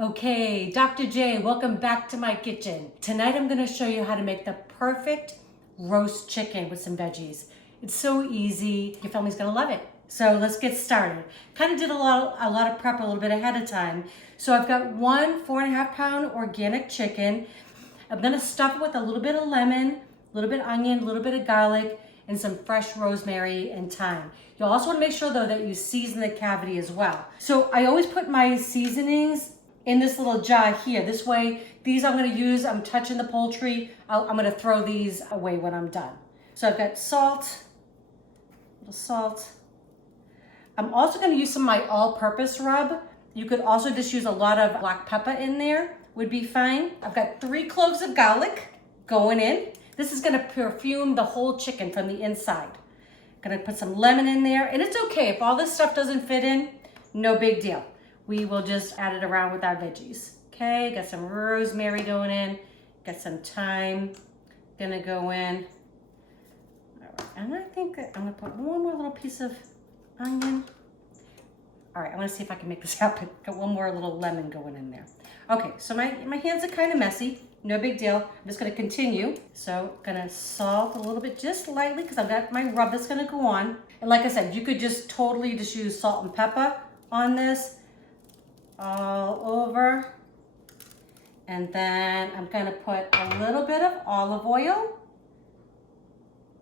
Okay, Dr. J, welcome back to my kitchen. Tonight I'm gonna show you how to make the perfect roast chicken with some veggies. It's so easy, your family's gonna love it. So let's get started. Kind of did a lot of prep a little bit ahead of time. So I've got one 4.5 pound organic chicken. I'm gonna stuff it with a little bit of lemon, a little bit of onion, a little bit of garlic, and some fresh rosemary and thyme. You'll also wanna make sure though that you season the cavity as well. So I always put my seasonings in this little jar here. This way, these I'm gonna use, I'm touching the poultry, I'm gonna throw these away when I'm done. So I've got salt, a little salt. I'm also gonna use some of my all-purpose rub. You could also just use a lot of black pepper in there, would be fine. I've got 3 cloves of garlic going in. This is gonna perfume the whole chicken from the inside. Gonna put some lemon in there, and it's okay if all this stuff doesn't fit in, no big deal. We will just add it around with our veggies. Okay, got some rosemary going in, got some thyme gonna go in. All right, and I think that I'm gonna put one more little piece of onion. All right, I wanna see if I can make this happen. Got one more little lemon going in there. Okay, so my hands are kind of messy, no big deal. I'm just gonna continue. So gonna salt a little bit, just lightly, because I've got my rub that's gonna go on. And like I said, you could just totally just use salt and pepper on this. All over. And then I'm gonna put a little bit of olive oil,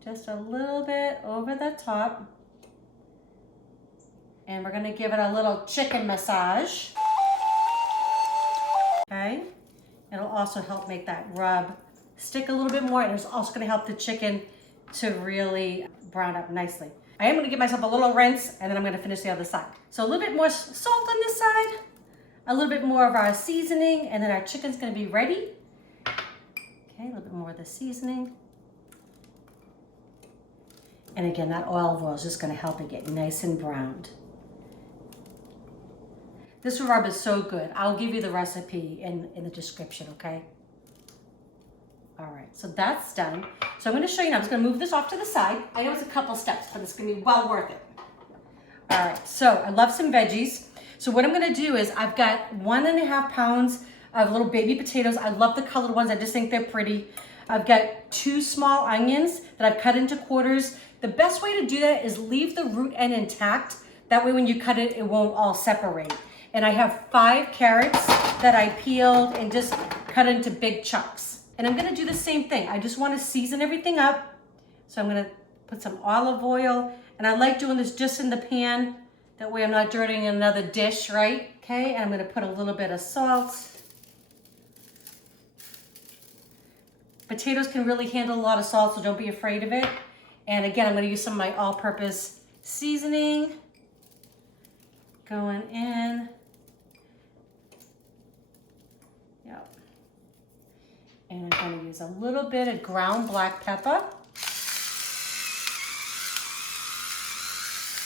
just a little bit over the top. And we're gonna give it a little chicken massage. Okay, it'll also help make that rub stick a little bit more, and it's also gonna help the chicken to really brown up nicely. I am gonna give myself a little rinse, and then I'm gonna finish the other side. So a little bit more salt on this side, a little bit more of our seasoning, and then our chicken's gonna be ready. Okay, a little bit more of the seasoning. And again, that olive oil is just gonna help it get nice and browned. This rub is so good. I'll give you the recipe in the description, okay? All right, so that's done. So I'm gonna show you now, I'm just gonna move this off to the side. I know it's a couple steps, but it's gonna be well worth it. All right, so I love some veggies. So what I'm gonna do is I've got 1.5 pounds of little baby potatoes. I love the colored ones, I just think they're pretty. I've got 2 small onions that I've cut into quarters. The best way to do that is leave the root end intact. That way when you cut it, it won't all separate. And I have 5 carrots that I peeled and just cut into big chunks. And I'm gonna do the same thing. I just wanna season everything up. So I'm gonna put some olive oil, and I like doing this just in the pan. That way I'm not dirtying another dish, right? Okay, and I'm gonna put a little bit of salt. Potatoes can really handle a lot of salt, so don't be afraid of it. And again, I'm gonna use some of my all-purpose seasoning going in. Yep. And I'm gonna use a little bit of ground black pepper.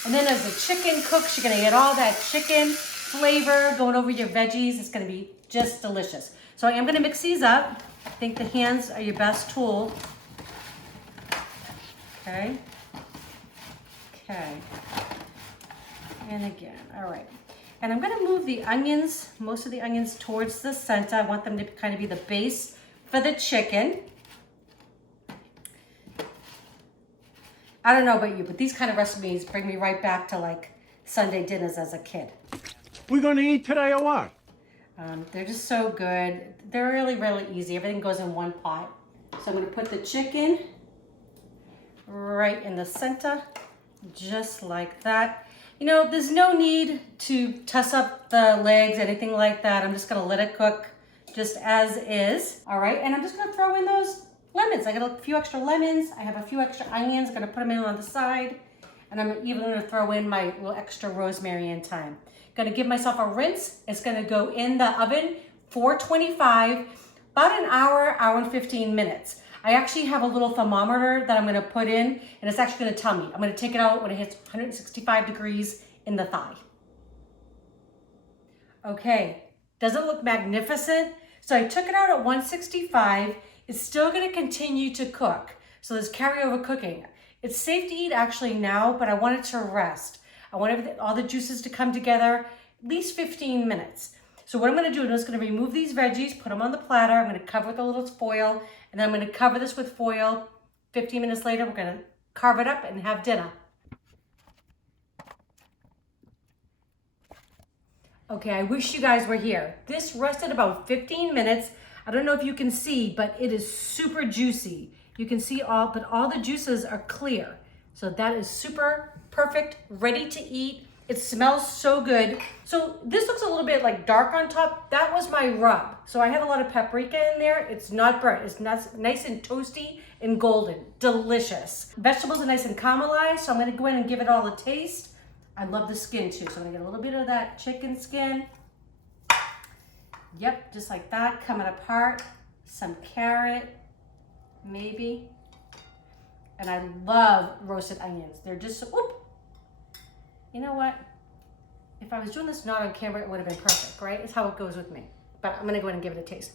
And then as the chicken cooks, you're gonna get all that chicken flavor going over your veggies. It's gonna be just delicious. So I am gonna mix these up. I think the hands are your best tool. Okay. Okay. And again, all right. And I'm gonna move the onions, most of the onions towards the center. I want them to kind of be the base for the chicken. I don't know about you, but these kind of recipes bring me right back to like Sunday dinners as a kid. We gonna eat today or what? They're just so good. They're really, really easy. Everything goes in one pot. So I'm gonna put the chicken right in the center, just like that. You know, there's no need to tuss up the legs, anything like that. I'm just gonna let it cook just as is. All right, and I'm just gonna throw in those lemons. I got a few extra lemons. I have a few extra onions. I'm gonna put them in on the side. And I'm even gonna throw in my little extra rosemary and thyme. Gonna give myself a rinse. It's gonna go in the oven, 425, about an hour, hour and 15 minutes. I actually have a little thermometer that I'm gonna put in, and it's actually gonna tell me. I'm gonna take it out when it hits 165 degrees in the thigh. Okay, does it look magnificent? So I took it out at 165. It's still gonna continue to cook. So there's carryover cooking. It's safe to eat actually now, but I want it to rest. I want all the juices to come together, at least 15 minutes. So what I'm gonna do is I'm just gonna remove these veggies, put them on the platter. I'm gonna cover with a little foil, and then I'm gonna cover this with foil. 15 minutes later, we're gonna carve it up and have dinner. Okay, I wish you guys were here. This rested about 15 minutes. I don't know if you can see, but it is super juicy. You can see but all the juices are clear. So that is super perfect, ready to eat. It smells so good. So this looks a little bit like dark on top. That was my rub. So I have a lot of paprika in there. It's not burnt. It's nice and toasty and golden. Delicious. Vegetables are nice and caramelized. So I'm gonna go in and give it all a taste. I love the skin too. So I'm gonna get a little bit of that chicken skin. Yep, just like that, coming apart. Some carrot, maybe. And I love roasted onions. They're just so, whoop. You know what? If I was doing this not on camera, it would have been perfect, right? It's how it goes with me. But I'm gonna go ahead and give it a taste.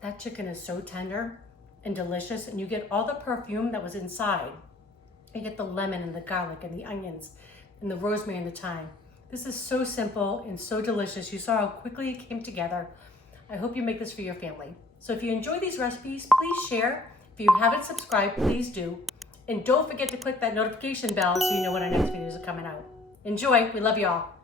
That chicken is so tender and delicious, and you get all the perfume that was inside. You get the lemon and the garlic and the onions and the rosemary and the thyme. This is so simple and so delicious. You saw how quickly it came together. I hope you make this for your family. So if you enjoy these recipes, please share. If you haven't subscribed, please do. And don't forget to click that notification bell so you know when our next videos are coming out. Enjoy, we love you all.